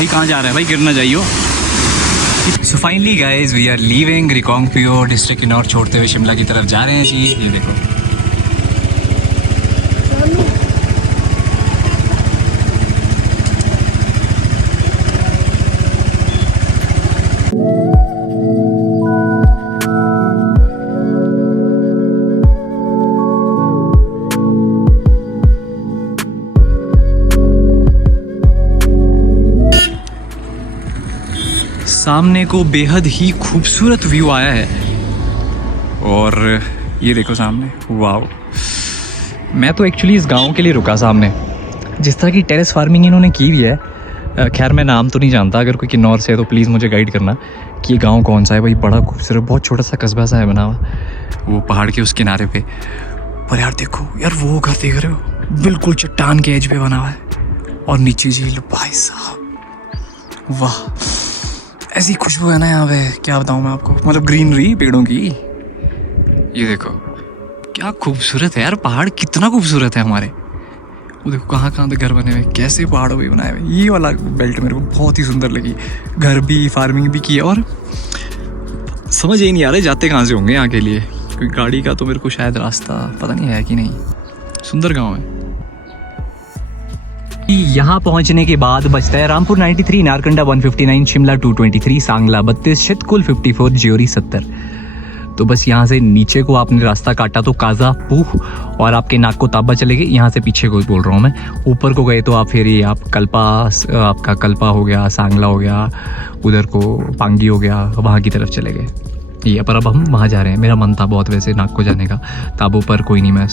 भाई कहाँ जा रहा है भाई, गिर ना जाइयो। So finally guys we are leaving Reckong Peo district Kinnaur छोड़ते हुए शिमला की तरफ जा रहे हैं जी। ये देखो सामने को बेहद ही खूबसूरत व्यू आया है और ये देखो सामने, वाओ। मैं तो एक्चुअली इस गांव के लिए रुका सामने, जिस तरह की टेरेस फार्मिंग इन्होंने की हुई है। खैर मैं नाम तो नहीं जानता, अगर कोई किन्नौर से है तो प्लीज़ मुझे गाइड करना कि ये गांव कौन सा है। भाई बड़ा खूबसूरत, बहुत छोटा सा कस्बा सा है बना हुआ वो पहाड़ के उस किनारे पे। पर यार देखो यार, वो घर देख रहे हो, बिल्कुल चट्टान के एज पे बना हुआ है और नीचे झील। भाई साहब वाह, ऐसी खुशबू है ना यहाँ पे, क्या बताऊँ मैं आपको। मतलब ग्रीनरी पेड़ों की, ये देखो क्या खूबसूरत है यार। पहाड़ कितना खूबसूरत है हमारे। वो देखो कहाँ कहाँ पे घर बने हुए, कैसे पहाड़ों पे बनाए हुए। ये वाला बेल्ट मेरे को बहुत ही सुंदर लगी, घर भी फार्मिंग भी की है। और समझ ही नहीं आ रहा जाते कहाँ से होंगे यहाँ के लिए, क्योंकि गाड़ी का तो मेरे को शायद रास्ता पता नहीं है कि नहीं। सुंदर गाँव है। यहाँ पहुंचने के बाद बचता है रामपुर 93, नारकंडा 159, शिमला 223, सांगला 32, शितकुल 54, ज्योरी 70। तो बस यहाँ से नीचे को आपने रास्ता काटा तो काजा, पूह और आपके नाक को ताबा चलेगी। यहाँ से पीछे को बोल रहा हूँ मैं, ऊपर को गए तो आप फिर ये आप कल्पा, आपका कल्पा हो गया, सांगला हो गया, उधर को पांगी हो गया, वहाँ की तरफ चले गए ये। पर अब हम वहाँ जा रहे हैं। मेरा मन था बहुत वैसे नाक को जाने का ताबो, पर कोई नहीं, मैं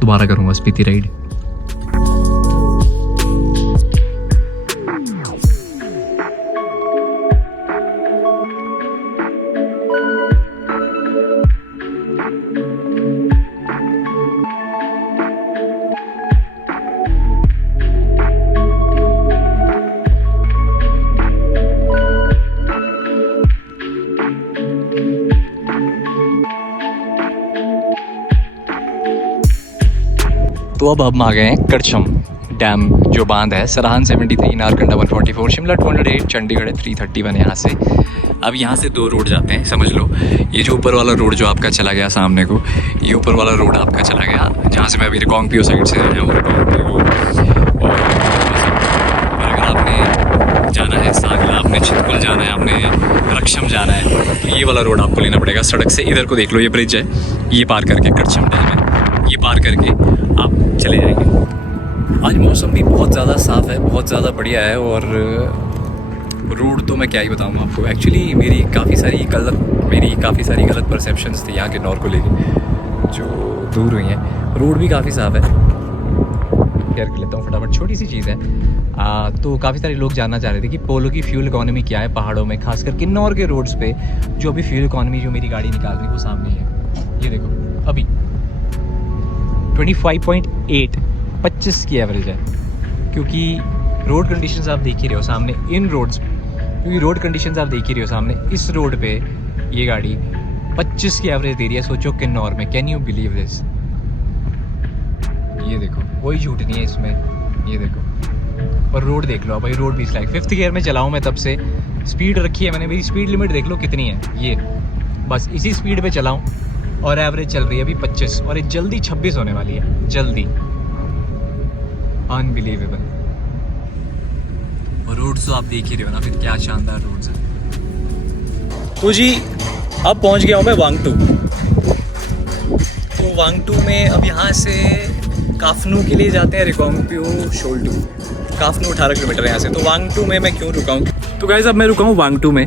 दोबारा करूँगा स्पीति राइड। तो अब हम आ गए हैं करछम डैम, जो बांध है सराहन 73, नारकंडा 144, शिमला 208, चंडीगढ़ 331 यहाँ से। अब यहाँ से दो रोड जाते हैं, समझ लो। ये जो ऊपर वाला रोड जो आपका चला गया सामने को, ये ऊपर वाला रोड आपका चला गया जहाँ से मैं अभी रिकांगपिओ साइड से आया हूँ, रिकांगपिओ। और अगर आपने जाना है सांगला, आपने छितकुल जाना है, आपने रक्षम जाना है, तो ये वाला रोड आपको लेना पड़ेगा सड़क से। इधर को देख लो, ये ब्रिज है, ये पार करके करछम डैम है, ये पार करके आप चले जाएंगे। आज मौसम भी बहुत ज़्यादा साफ़ है, बहुत ज़्यादा बढ़िया है। और रोड तो मैं क्या ही बताऊँ आपको। एक्चुअली मेरी काफ़ी सारी गलत परसेप्शंस थी यहाँ के नॉर को लेके, जो दूर हुई हैं। रोड भी काफ़ी साफ़ है। शेयर कर लेता हूँ फटाफट, छोटी सी चीज़ है। तो काफ़ी सारे लोग जानना चाह रहे थे कि पोलो की फ्यूल इकोनॉमी क्या है पहाड़ों में, खासकर किन्नौर के रोड्स पे। जो अभी फ्यूल इकोनॉमी जो मेरी गाड़ी निकाल रही है वो सामने है, ये देखो अभी 25.8, 25 की एवरेज है। क्योंकि रोड कंडीशंस आप देख ही रहे हो सामने, इन रोड्स, क्योंकि रोड कंडीशंस आप देख ही रहे हो सामने, इस रोड पे ये गाड़ी 25 की एवरेज दे रही है। सोचो किन्नौर में, कैन यू बिलीव दिस। ये देखो, कोई झूठ नहीं है इसमें, ये देखो। और रोड देख लो भाई, रोड भी स्लाइड 5th गियर में चलाऊँ मैं तब से। स्पीड रखी है मैंने, मेरी स्पीड लिमिट देख लो कितनी है, ये बस इसी स्पीड पे चलाऊँ और एवरेज चल रही है अभी 25, और ये जल्दी 26 होने वाली है, जल्दी। अनबिलीवेबल। और रोड्स तो आप देख ही रहे हो ना, फिर क्या शानदार रोड्स हैं। तो जी अब पहुंच गया हूँ मैं वांगटू। तो वांगटू में अब यहाँ से काफनू के लिए जाते हैं रिकांगपिओ शोल्टू। काफनू 18 किलोमीटर है यहाँ से। तो वांगटू में मैं क्यों रुका हूँ, तो गाइस अब मैं रुका हूँ वांगटू में।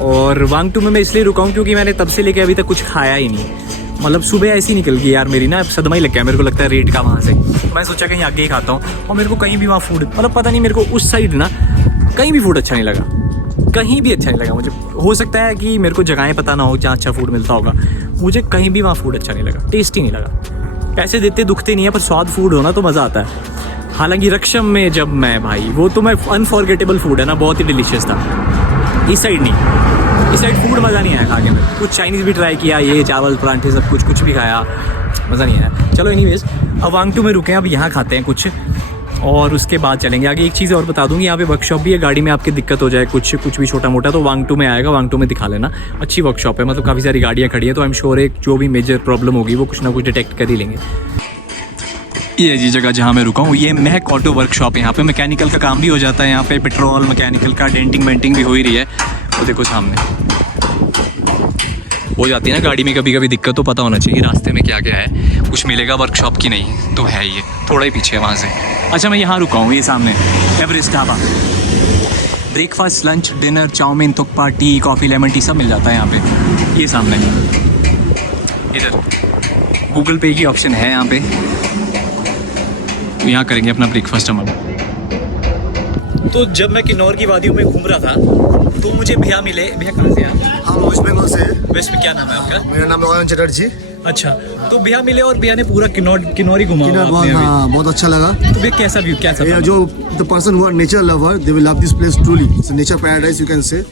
और वांगटू में मैं इसलिए रुका हूँ क्योंकि मैंने तब से लेके अभी तक कुछ खाया ही नहीं। मतलब सुबह ऐसी निकल गई यार मेरी ना, सदमा ही लग गया मेरे को, लगता है रेट का वहाँ से। मैं सोचा कहीं आगे ही खाता हूँ, और मेरे को कहीं भी वहाँ फूड, मतलब पता नहीं मेरे को उस साइड ना कहीं भी फूड अच्छा नहीं लगा, कहीं भी अच्छा नहीं लगा मुझे। हो सकता है कि मेरे को जगहें पता ना हो जहाँ अच्छा फूड मिलता होगा, मुझे कहीं भी वहाँ फूड अच्छा नहीं लगा, टेस्टी नहीं लगा। पैसे देते दुखते नहीं है, पर स्वाद फूड हो ना तो मज़ा आता है। हालांकि रक्षम में जब मैं भाई, वो तो मैं अनफॉरगेटेबल फूड है ना, बहुत ही डिलीशियस था। इस साइड नहीं, इस साइड फूड मज़ा नहीं आया खा के। मैं कुछ चाइनीज़ भी ट्राई किया, ये चावल परांठे सब कुछ भी खाया, मज़ा नहीं आया। चलो एनीवेज, अब वांगटू में रुके हैं, अब यहाँ खाते हैं कुछ। और उसके बाद चलेंगे आगे। एक चीज़ और बता दूँगी, यहाँ पे वर्कशॉप भी है, गाड़ी में आपकी दिक्कत हो जाए कुछ भी छोटा मोटा तो वांगटू में आएगा, वांगटू में दिखा लेना। अच्छी वर्कशॉप है, मतलब काफ़ी सारी गाड़ियाँ खड़ी हैं, तो आई एम श्योर एक जो भी मेजर प्रॉब्लम होगी वो कुछ ना कुछ डिटेक्ट कर ही लेंगे। ये जी जगह जहाँ मैं रुका हूँ, ये महक ऑटो वर्कशॉप है। यहाँ पे मैकेनिकल का काम भी हो जाता है, यहाँ पे पेट्रोल मैकेनिकल का डेंटिंग वेंटिंग भी हो ही रही है। वो देखो सामने हो जाती है ना गाड़ी में कभी कभी दिक्कत, तो पता होना चाहिए रास्ते में क्या क्या है, कुछ मिलेगा वर्कशॉप की नहीं तो है ये थोड़ा ही पीछे है वहाँ से। अच्छा मैं यहाँ रुका हूँ, ये सामने Everest dhaba, breakfast lunch dinner chowmein thukpa tea coffee lemon tea सब मिल जाता है यहाँ पे। ये सामने इधर गूगल पे की ऑप्शन है यहाँ पे, तो यहाँ करेंगे अपना ब्रेकफास्ट हम। तो जब मैं किन्नौर की वादियों में घूम रहा था तो मुझे भैया मिले। भैया कहाँ से आप? हम वेस्ट बंगाल से। वेस्ट में क्या नाम है आपका? मेरा नाम है अयन चटर्जी। अच्छा, तो भैया मिले और भैया ने पूरा किन्नौर ही घुमा। बहुत अच्छा लगा। तो भैया कैसा व्यू कैसा था? जो the person who are nature lover they will love this place truly. It's nature paradise you can say,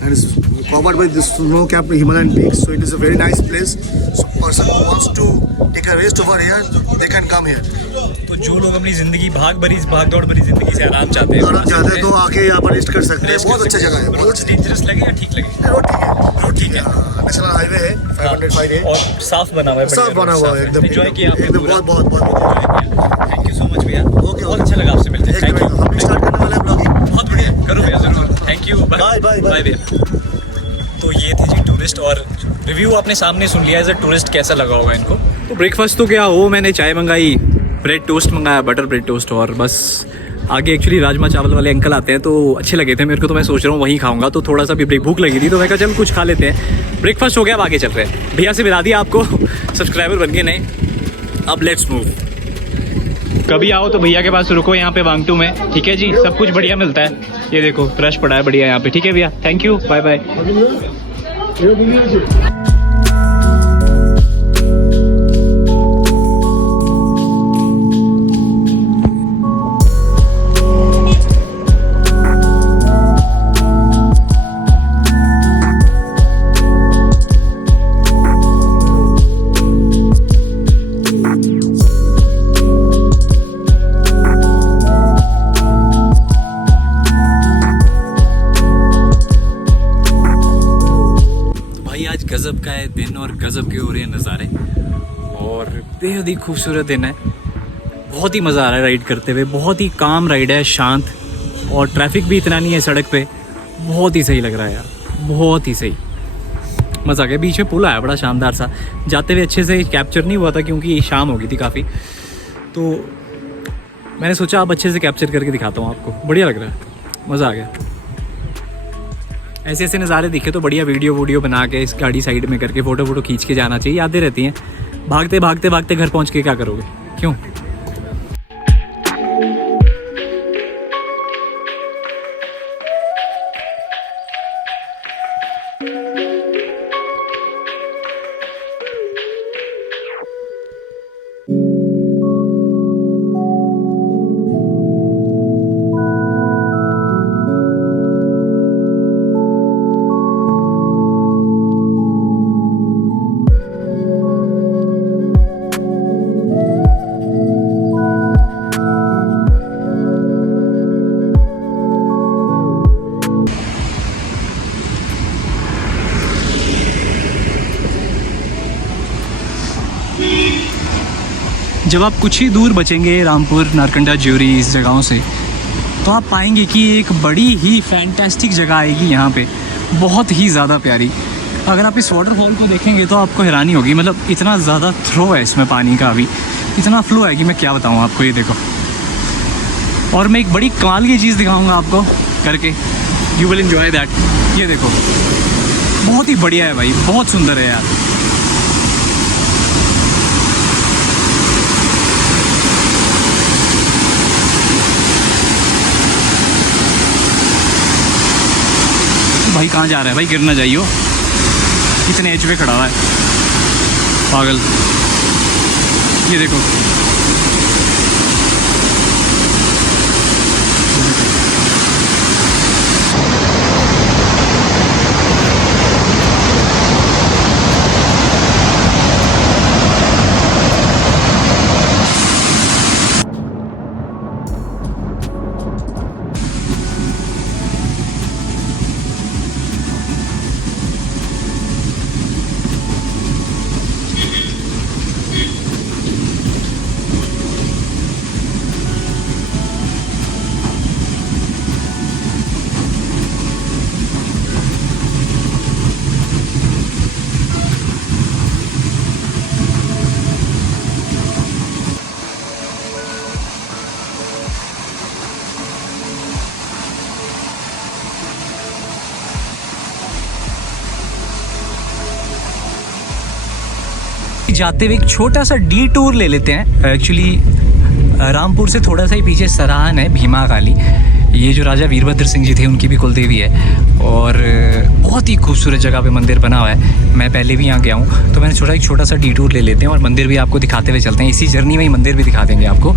and it's covered with this snow-capped Himalayan peaks, so it is a very nice place. So person who wants to take a rest over here, they can come here. तो जो लोग अपनी जिंदगी भाग दौड़ भरी जिंदगी से आराम चाहते हैं तो आके यहाँ पर रेस्ट कर सकते हैं। बहुत अच्छा जगह है। रोड डेंजरस लगे या ठीक लगे? रोड ठीक है। रोड ठीक है, नेशनल हाईवे है 505 है और साफ बना हुआ है। साफ बना हुआ है एकदम। एंजॉय किया आपने? एकदम बहुत। थैंक यू सो मच भैया। ओके, बहुत अच्छा लगा आपसे मिलते हैं। Thank you. हम स्टार्ट करने वाले हैं ब्लॉगिंग। बहुत बढ़िया, करो भैया जरूर। थैंक यू, बाय बाय भैया। तो ये थे जी टूरिस्ट, और रिव्यू आपने सामने सुन लिया एज अ टूरिस्ट कैसा लगा होगा इनको। तो ब्रेकफास्ट तो क्या हो, मैंने चाय मंगाई, ब्रेड टोस्ट मंगाया, बटर ब्रेड टोस्ट, और बस आगे एक्चुअली राजमा चावल वाले अंकल आते हैं तो अच्छे लगे थे मेरे को, तो मैं सोच रहा हूँ वहीं खाऊंगा। तो थोड़ा सा भी ब्रेक भूख लगी थी तो मैं कहा चल कुछ खा लेते हैं। ब्रेकफास्ट हो गया, अब आगे चल रहे हैं। भैया से मिला दिया आपको, सब्सक्राइबर बन गए नए, अब लेट्स मूव। कभी आओ तो भैया के पास रुको यहाँ पे वांगटू में, ठीक है जी, सब कुछ बढ़िया मिलता है। ये देखो रश पड़ा है बढ़िया यहाँ पे, ठीक है भैया, थैंक यू, बाय बाय। गज़ब का है दिन और गज़ब के हो रहे हैं नज़ारे, और बेहद ही खूबसूरत दिन है। बहुत ही मज़ा आ रहा है राइड करते हुए, बहुत ही काम राइड है, शांत, और ट्रैफिक भी इतना नहीं है सड़क पे। बहुत ही सही लग रहा है यार, बहुत ही सही मज़ा आ गया। बीच में पुल आया बड़ा शानदार सा, जाते हुए अच्छे से कैप्चर नहीं हुआ था क्योंकि शाम हो गई थी काफ़ी, तो मैंने सोचा अब अच्छे से कैप्चर करके दिखाता हूँ आपको। बढ़िया लग रहा है, मज़ा आ गया। ऐसे ऐसे नज़ारे दिखे तो बढ़िया वीडियो बना के इस गाड़ी साइड में करके फ़ोटो खींच के जाना चाहिए, यादें रहती हैं। भागते घर पहुंच के क्या करोगे, क्यों? जब आप कुछ ही दूर बचेंगे रामपुर नारकंडा ज्यूरी इस जगहों से, तो आप पाएंगे कि एक बड़ी ही फैंटास्टिक जगह आएगी यहाँ पे, बहुत ही ज़्यादा प्यारी। अगर आप इस वाटरफॉल को देखेंगे तो आपको हैरानी होगी, मतलब इतना ज़्यादा थ्रो है इसमें पानी का, अभी इतना फ्लो है कि मैं क्या बताऊँ आपको। ये देखो, और मैं एक बड़ी कमाल की चीज़ दिखाऊँगा आपको करके, यू विल एंजॉय दैट। ये देखो, बहुत ही बढ़िया है भाई, बहुत सुंदर है यार। भाई कहाँ जा रहा है भाई, गिर ना जाइयो, कितने एज पे खड़ा हुआ है पागल। ये देखो, जाते हुए एक छोटा सा टूर ले लेते हैं। एक्चुअली रामपुर से थोड़ा सा ही पीछे सराहन है भीमा काली। ये जो राजा वीरभद्र सिंह जी थे उनकी भी कुलदेवी है और बहुत ही खूबसूरत जगह पे मंदिर बना हुआ है। मैं पहले भी यहाँ गया हूँ तो मैंने सोचा एक छोटा सा टूर ले लेते हैं और मंदिर भी आपको दिखाते हुए चलते हैं। इसी जर्नी में ही मंदिर भी दिखा देंगे आपको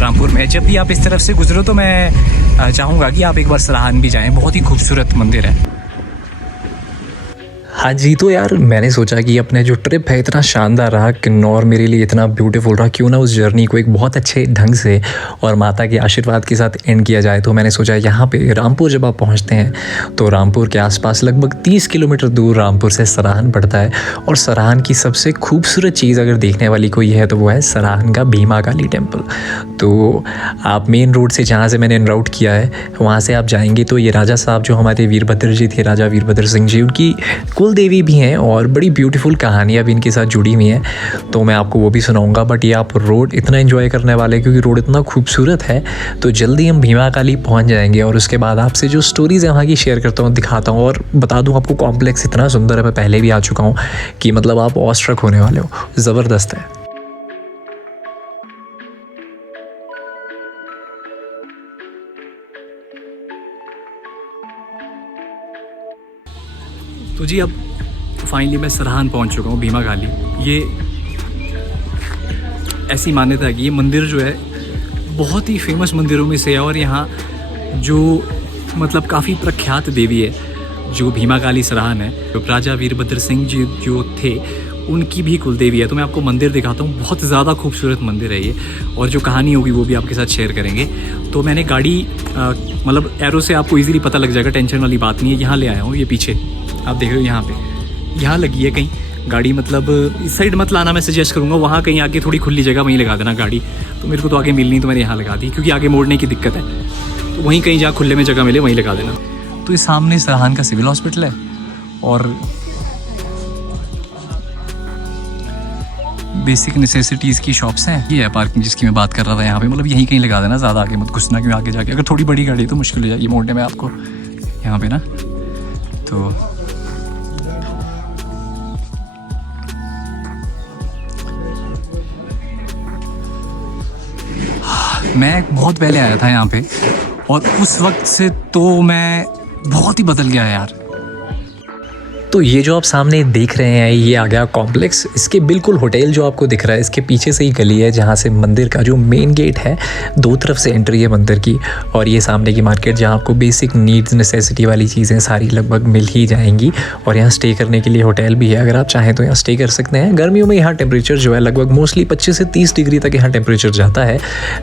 रामपुर में। जब भी आप इस तरफ से गुजरो तो मैं चाहूँगा कि आप एक बार सराहन भी जाएँ, बहुत ही खूबसूरत मंदिर है। हाँ जी, तो यार मैंने सोचा कि अपने जो ट्रिप है इतना शानदार रहा, किन्नौर मेरे लिए इतना ब्यूटीफुल रहा, क्यों ना उस जर्नी को एक बहुत अच्छे ढंग से और माता के आशीर्वाद के साथ एंड किया जाए। तो मैंने सोचा यहाँ पे रामपुर जब आप पहुँचते हैं तो रामपुर के आसपास लगभग 30 किलोमीटर दूर रामपुर से सराहन पड़ता है। और सराहन की सबसे खूबसूरत चीज़ अगर देखने वाली कोई है तो वो है सराहन का भीमा काली टेम्पल। तो आप मेन रोड से जहाँ से मैंने एनराउट किया है वहाँ से आप जाएंगे तो ये राजा साहब जो हमारे वीरभद्र जी थे, राजा वीरभद्र सिंह जी, उनकी कुल देवी भी हैं और बड़ी ब्यूटीफुल कहानियाँ भी इनके साथ जुड़ी हुई हैं। तो मैं आपको वो भी सुनाऊंगा। बट ये आप रोड इतना एंजॉय करने वाले क्योंकि रोड इतना खूबसूरत है। तो जल्दी हम भीमा काली पहुँच जाएंगे और उसके बाद आपसे जो स्टोरीज़ है वहाँ की शेयर करता हूँ, दिखाता हूँ। और बता दूँ आपको कॉम्प्लेक्स इतना सुंदर है, मैं पहले भी आ चुका हूँ कि मतलब आप ऑस्ट्रक होने वाले हो, ज़बरदस्त है। तो जी अब फाइनली मैं सराहन पहुंच चुका हूँ भीमा काली। ये ऐसी मान्यता है कि ये मंदिर जो है बहुत ही फेमस मंदिरों में से है और यहाँ जो मतलब काफ़ी प्रख्यात देवी है जो भीमा काली सराहन है, जो राजा वीरभद्र सिंह जी जो थे उनकी भी कुलदेवी है। तो मैं आपको मंदिर दिखाता हूँ, बहुत ज़्यादा खूबसूरत मंदिर है ये और जो कहानी होगी वो भी आपके साथ शेयर करेंगे। तो मैंने गाड़ी मतलब एरो से आपको इजीली पता लग जाएगा, टेंशन वाली बात नहीं है। यहाँ ले आया हूँ, ये पीछे आप देख रहे हो, यहाँ लगी है कहीं गाड़ी। मतलब इस साइड मत लाना मैं सजेस्ट करूँगा, वहाँ कहीं आगे थोड़ी खुली जगह वहीं लगा देना गाड़ी। तो मेरे को तो आगे मिलनी, तो मैंने यहाँ लगा दी क्योंकि आगे मोड़ने की दिक्कत है। तो वहीं कहीं जहाँ खुले में जगह मिले वहीं लगा देना। तो ये सामने सराहन का सिविल हॉस्पिटल है और बेसिक नेसेसिटीज़ की शॉप्स हैं। ये है पार्किंग जिसकी मैं बात कर रहा था यहाँ पे। मतलब यहीं कहीं लगा देना, ज़्यादा आगे मत घुसना क्यों आगे जाके अगर थोड़ी बड़ी गाड़ी है तो मुश्किल हो जाएगी मोड़ने में आपको यहाँ पे ना। तो मैं बहुत पहले आया था यहाँ पे और उस वक्त से तो मैं बहुत ही बदल गया यार। तो ये जो आप सामने देख रहे हैं ये आ गया कॉम्प्लेक्स। इसके बिल्कुल होटल जो आपको दिख रहा है इसके पीछे से ही गली है जहाँ से मंदिर का जो मेन गेट है, दो तरफ से एंट्री है मंदिर की। और ये सामने की मार्केट जहाँ आपको बेसिक नीड्स नेसेसिटी वाली चीज़ें सारी लगभग मिल ही जाएंगी। और यहाँ स्टे करने के लिए होटल भी है, अगर आप चाहें तो यहाँ स्टे कर सकते हैं। गर्मियों में यहाँ टेम्परेचर जो है लगभग मोस्टली 25 से 30 डिग्री तक यहाँ टेम्परेचर जाता है।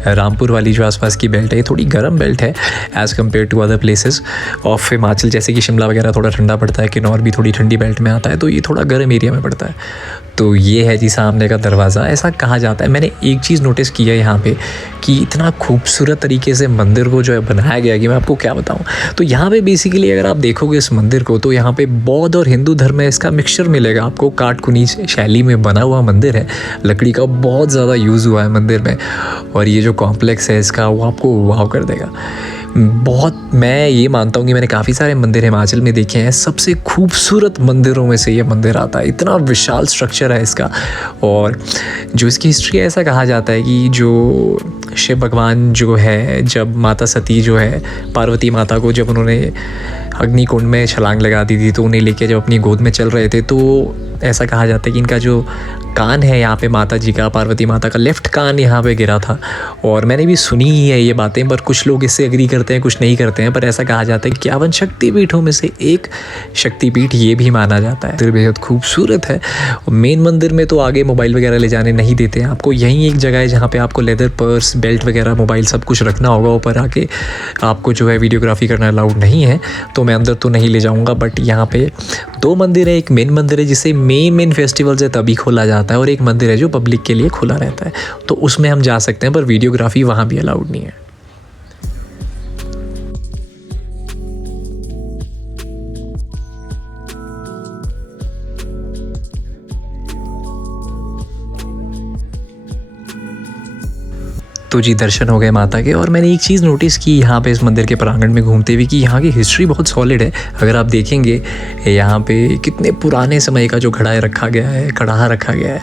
रामपुर वाली जो आसपास की बेल्ट है ये थोड़ी गर्म बेल्ट है as compare to other places of Himachal, जैसे कि शिमला वगैरह थोड़ा ठंडा पड़ता है, किन्नौर भी थोड़ी ठंडी बेल्ट में आता है, तो ये थोड़ा गर्म एरिया में पड़ता है। तो ये है जी सामने का दरवाज़ा। ऐसा कहा जाता है, मैंने एक चीज़ नोटिस की है यहाँ पे कि इतना खूबसूरत तरीके से मंदिर को जो है बनाया गया कि मैं आपको क्या बताऊँ। तो यहाँ पे बेसिकली अगर आप देखोगे इस मंदिर को तो यहाँ पे बौद्ध और हिंदू धर्म में इसका मिक्सचर मिलेगा आपको। काटकुनी शैली में बना हुआ मंदिर है, लकड़ी का बहुत ज़्यादा यूज़ हुआ है मंदिर में। और ये जो कॉम्प्लेक्स है इसका वो आपको वाव कर देगा बहुत। मैं ये मानता हूँ कि मैंने काफ़ी सारे मंदिर हिमाचल में देखे हैं, सबसे खूबसूरत मंदिरों में से ये मंदिर आता है। इतना विशाल स्ट्रक्चर है इसका। और जो इसकी हिस्ट्री है, ऐसा कहा जाता है कि जो शिव भगवान जो है, जब माता सती जो है पार्वती माता को जब उन्होंने अग्निकुंड में छलांग लगा दी थी तो उन्हें लेके जब अपनी गोद में चल रहे थे, तो ऐसा कहा जाता है कि इनका जो कान है यहाँ पे माता जी का, पार्वती माता का लेफ्ट कान यहाँ पे गिरा था। और मैंने भी सुनी ही है ये बातें, पर कुछ लोग इससे एग्री करते हैं, कुछ नहीं करते हैं। पर ऐसा कहा जाता है कि 51 शक्तिपीठों में से एक शक्तिपीठ ये भी माना जाता है। मंदिर बेहद खूबसूरत है। मेन मंदिर में तो आगे मोबाइल वगैरह ले जाने नहीं देते हैं आपको। यहीं एक जगह है जहाँ पे आपको लेदर पर्स, बेल्ट वगैरह, मोबाइल सब कुछ रखना होगा। ऊपर आके आपको जो है वीडियोग्राफी करना अलाउड नहीं है, तो मैं अंदर तो नहीं ले जाऊँगा। बट यहाँ पे दो मंदिर है, एक मेन मंदिर है जिसे मेन फेस्टिवल्स है तभी खोला जाता है, और एक मंदिर है जो पब्लिक के लिए खुला रहता है, तो उसमें हम जा सकते हैं, पर वीडियोग्राफी वहाँ भी अलाउड नहीं है। तो जी दर्शन हो गए माता के। और मैंने एक चीज़ नोटिस की यहाँ पे इस मंदिर के प्रांगण में घूमते हुए कि यहाँ की हिस्ट्री बहुत सॉलिड है। अगर आप देखेंगे यहाँ पे कितने पुराने समय का जो कढ़ाई रखा गया है, कढ़ा रखा गया है।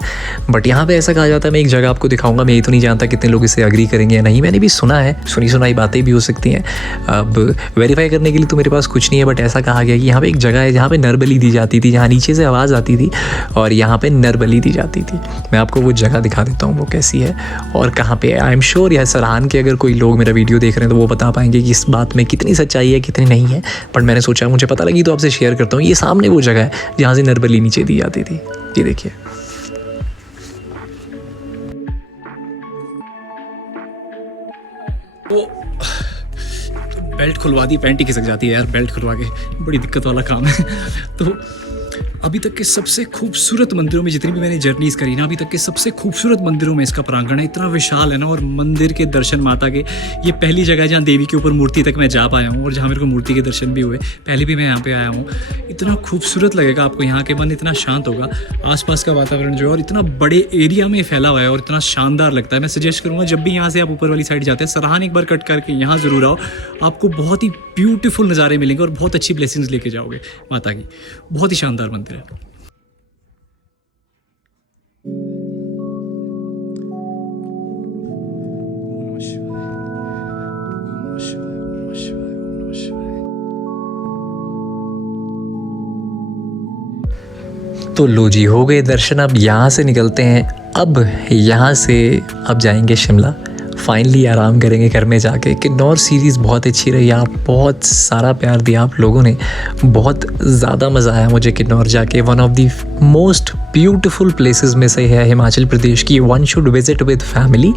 बट यहाँ पे ऐसा कहा जाता है, मैं एक जगह आपको दिखाऊंगा, मैं ये तो नहीं जानता कितने लोग इससे एग्री करेंगे या नहीं, मैंने भी सुना है, सुनी सुनाई बातें भी हो सकती हैं, अब वेरीफाई करने के लिए तो मेरे पास कुछ नहीं है। बट ऐसा कहा गया कि यहाँ पे एक जगह है जहाँ पे नर बलि दी जाती थी, जहाँ नीचे से आवाज़ आती थी और यहाँ पे नर बलि दी जाती थी। मैं आपको वो जगह दिखा देता हूँ वो कैसी है और कहाँ पे है। आई एम श्योर यह सराहान के अगर कोई लोग मेरा वीडियो देख रहे हैं तो वो बता पाएंगे कि इस बात में कितनी सच्चाई है कितनी नहीं है। बट मैंने सोचा मुझे पता लगी तो आपसे शेयर करता हूँ। ये सामने वो जगह है जहाँ से नर बलि नीचे दी जाती थी। ये देखिए, तो बेल्ट खुलवा दी, पैंट ही खिसक जाती है यार बेल्ट खुलवा के, बड़ी दिक्कत वाला काम है। तो अभी तक के सबसे खूबसूरत मंदिरों में जितनी भी मैंने जर्नीज़ करी ना, अभी तक के सबसे खूबसूरत मंदिरों में इसका प्रांगण है। इतना विशाल है ना, और मंदिर के दर्शन माता के, ये पहली जगह है जहाँ देवी के ऊपर मूर्ति तक मैं जा पाया हूँ और जहाँ मेरे को मूर्ति के दर्शन भी हुए। पहले भी मैं यहाँ पे आया हूँ। इतना खूबसूरत लगेगा आपको, यहाँ के मन इतना शांत होगा, आसपास का वातावरण जो है और इतना बड़े एरिया में फैला हुआ है और इतना शानदार लगता है। मैं सजेस्ट करूँगा जब भी यहाँ से आप ऊपर वाली साइड जाते हैं, सराहान एक बार कट करके यहाँ ज़रूर आओ, आपको बहुत ही ब्यूटीफुल नज़ारे मिलेंगे और बहुत अच्छी ब्लेसिंग्स लेके जाओगे माता की। बहुत ही शानदार मंदिर है। तो लो जी, हो गए दर्शन। अब यहाँ से निकलते हैं। अब यहाँ से अब जाएंगे शिमला। फाइनली आराम करेंगे घर में जाके। किन्नौर सीरीज़ बहुत अच्छी रही, आप बहुत सारा प्यार दिया आप लोगों ने, बहुत ज़्यादा मज़ा आया मुझे किन्नौर जाके। One of the most beautiful places में से है हिमाचल प्रदेश की। One should visit with family.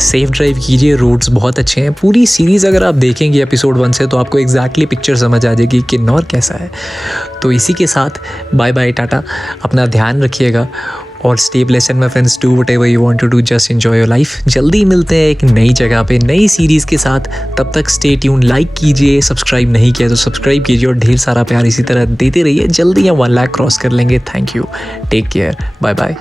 Safe drive कीजिए, रोड्स बहुत अच्छे हैं। पूरी सीरीज़ अगर आप देखेंगे एपिसोड 1 से तो आपको एग्जैक्टली पिक्चर समझ आ जाएगी किन्नौर कैसा है। तो इसी के साथ बाय बाय, टाटा, अपना ध्यान रखिएगा और stay blessed my friends. Do whatever you want to do, just enjoy your life. जल्दी मिलते हैं एक नई जगह पे नई सीरीज़ के साथ। तब तक स्टे ट्यून। लाइक कीजिए, सब्सक्राइब नहीं किया तो सब्सक्राइब कीजिए और ढेर सारा प्यार इसी तरह देते रहिए। जल्दी हम 1 लाख क्रॉस कर लेंगे। Thank you, take care, bye bye.